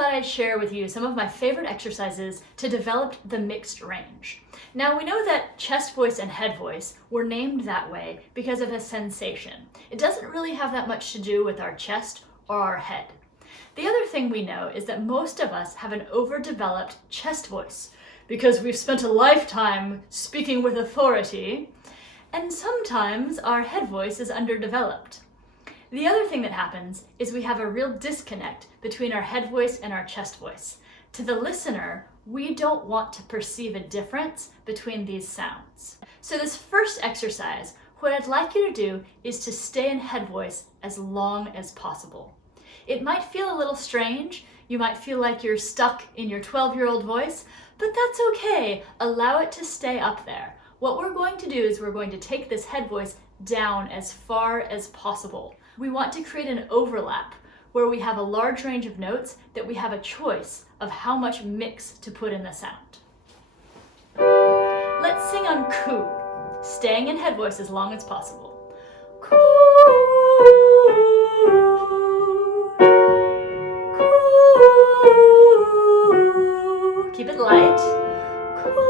thought I'd share with you some of my favorite exercises to develop the mixed range. Now we know that chest voice and head voice were named that way because of a sensation. It doesn't really have that much to do with our chest or our head. The other thing we know is that most of us have an overdeveloped chest voice because we've spent a lifetime speaking with authority, and sometimes our head voice is underdeveloped. The other thing that happens is we have a real disconnect between our head voice and our chest voice. To the listener, we don't want to perceive a difference between these sounds. So this first exercise, what I'd like you to do is to stay in head voice as long as possible. It might feel a little strange. You might feel like you're stuck in your 12-year-old voice, but that's okay. Allow it to stay up there. What we're going to do is we're going to take this head voice down as far as possible. We want to create an overlap where we have a large range of notes that we have a choice of how much mix to put in the sound. Let's sing on coo, staying in head voice as long as possible. Coo, coo. Keep it light. Coo.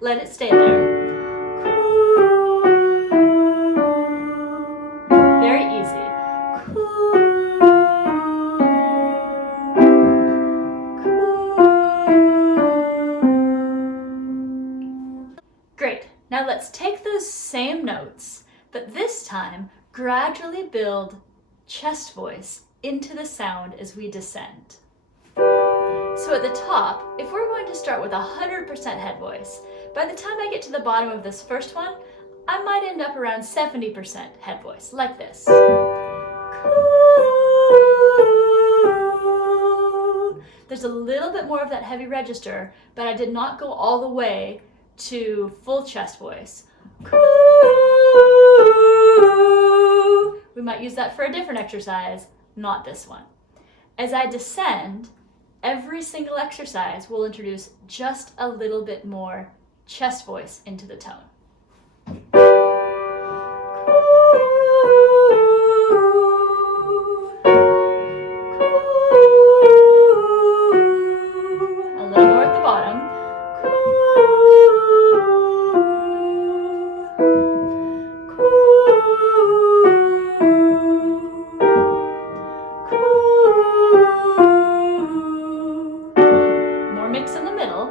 Let it stay there. Very easy. Great. Now let's take those same notes, but this time gradually build chest voice into the sound as we descend. So at the top, if we're going to start with 100% head voice, by the time I get to the bottom of this first one, I might end up around 70% head voice, like this. There's a little bit more of that heavy register, but I did not go all the way to full chest voice. We might use that for a different exercise, not this one. As I descend, every single exercise will introduce just a little bit more chest voice into the tone. A little more at the bottom. More mix in the middle.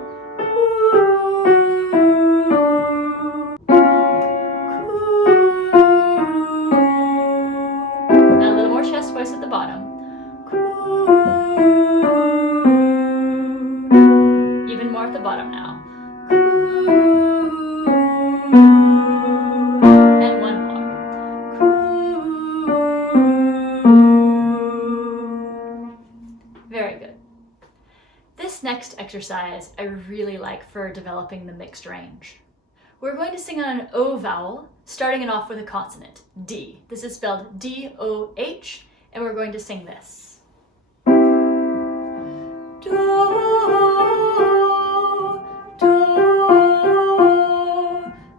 Voice at the bottom. Even more at the bottom now. And one more. Very good. This next exercise I really like for developing the mixed range. We're going to sing on an O vowel, starting it off with a consonant, D. This is spelled D-O-H. And we're going to sing this. Do, do, do,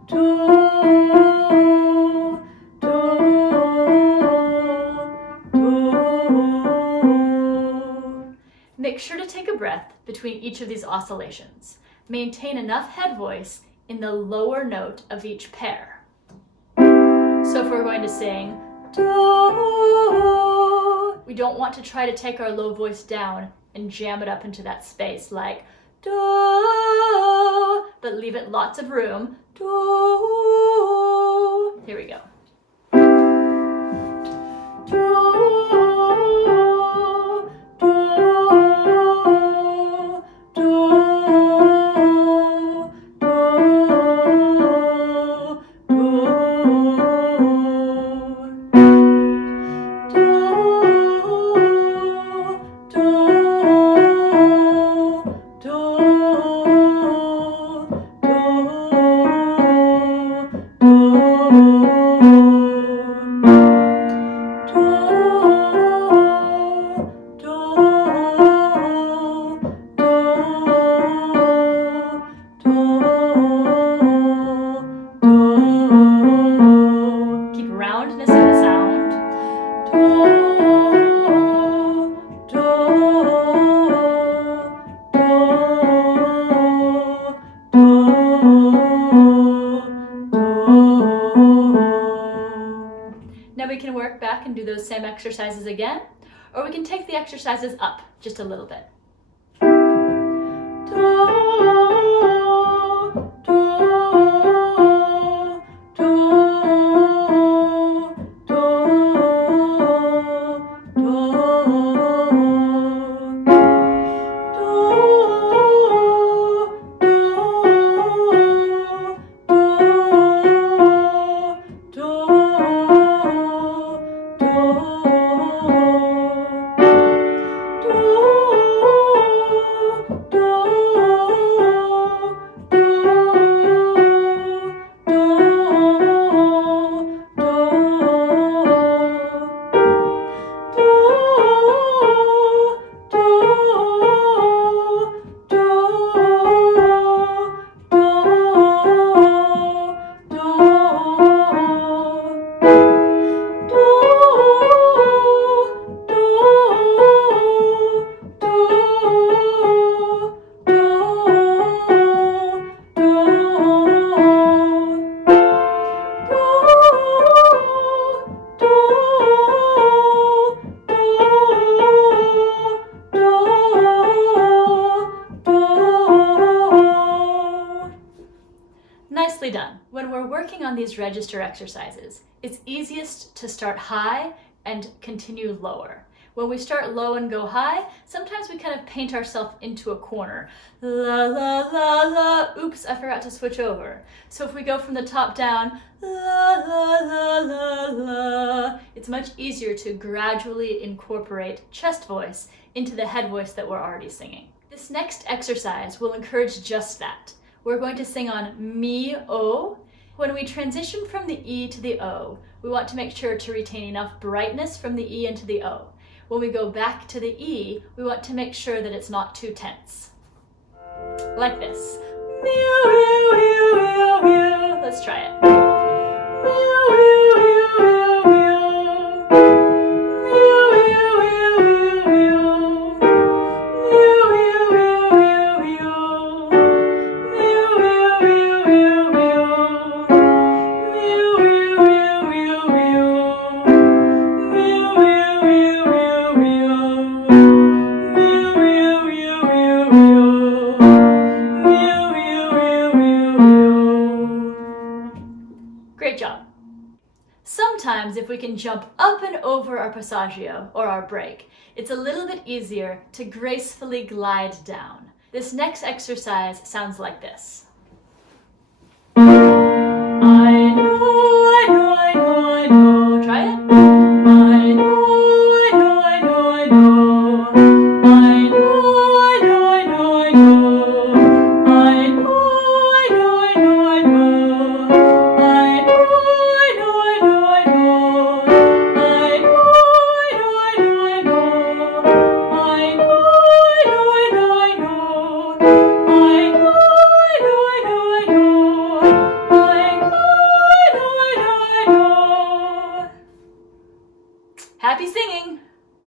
do, do. Make sure to take a breath between each of these oscillations. Maintain enough head voice in the lower note of each pair. So if we're going to sing do, we don't want to try to take our low voice down and jam it up into that space like do, but leave it lots of room. Do. Here we go. Do, do, do. Do do those same exercises again, or we can take the exercises up just a little bit. Nicely done. When we're working on these register exercises, it's easiest to start high and continue lower. When we start low and go high, sometimes we kind of paint ourselves into a corner. La la la la, oops, I forgot to switch over. So if we go from the top down, la la la la la, it's much easier to gradually incorporate chest voice into the head voice that we're already singing. This next exercise will encourage just that. We're going to sing on mi, o. When we transition from the E to the O, we want to make sure to retain enough brightness from the E into the O. When we go back to the E, we want to make sure that it's not too tense. Like this. Let's try it. Great job. Sometimes if we can jump up and over our passaggio, or our break, it's a little bit easier to gracefully glide down. This next exercise sounds like this.